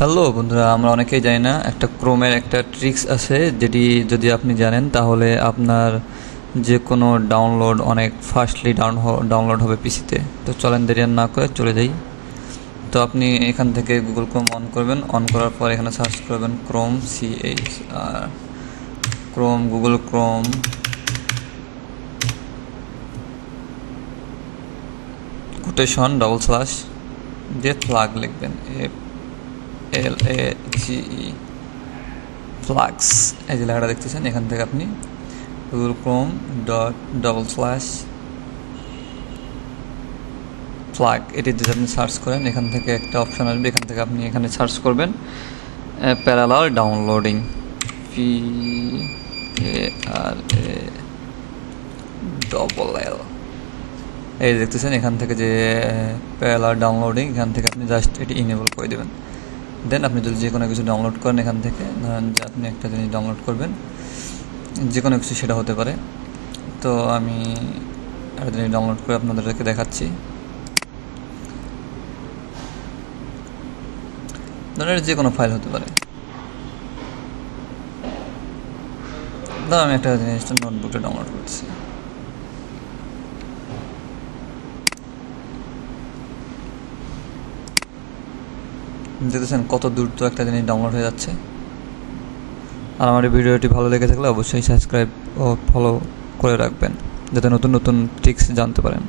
Hello বন্ধুরা, আমরা অনেকেই জানি না একটা ক্রোমের একটা ট্রিক্স আছে, যেটি যদি আপনি জানেন তাহলে আপনার যে কোনো ডাউনলোড অনেক ফাস্টলি ডাউনলোড হবে পিসিতে। তো চলেন দেরি আর না করে চলে যাই। তো আপনি এখান থেকে গুগল ক্রোম অন করবেন, অন করার পর এখানে সার্চ করবেন ক্রোম আর Chrome, Google Chrome, quotation double slash দিয়ে ফ্লাগ লিখবেন, FLAGE ফ্লাক্স। এই যে লেখাটা দেখতেছেন, এখান থেকে আপনি Google Chrome dot double slash flag এটি যদি আপনি সার্চ করেন, এখান থেকে একটা অপশান আসবে, এখান থেকে আপনি এখানে সার্চ করবেন প্যারালাল ডাউনলোডিং, PARALL। এই দেখতেছেন এখান থেকে যে প্যারালাল ডাউনলোডিং, এখান থেকে আপনি জাস্ট এটি ইনেবল করে দেবেন। দেন আপনি যদি যে কোনো কিছু ডাউনলোড করেন, এখান থেকে ধরেন যে আপনি একটা জিনিস ডাউনলোড করবেন, যে কোনো কিছু সেটা হতে পারে। তো আমি একটা জিনিস ডাউনলোড করে আপনাদেরকে দেখাচ্ছি। ধরেন যে কোনো ফাইল হতে পারে। ধর আমি একটা জিনিসটা নোটবুকে ডাউনলোড করছি। দেখতেছেন কত দ্রুত একটা জিনিস ডাউনলোড হয়ে যাচ্ছে। আর আমার এই ভিডিওটি ভালো লেগে থাকলে অবশ্যই সাবস্ক্রাইব ও ফলো করে রাখবেন, যাতে নতুন নতুন ট্রিক্স জানতে পারেন।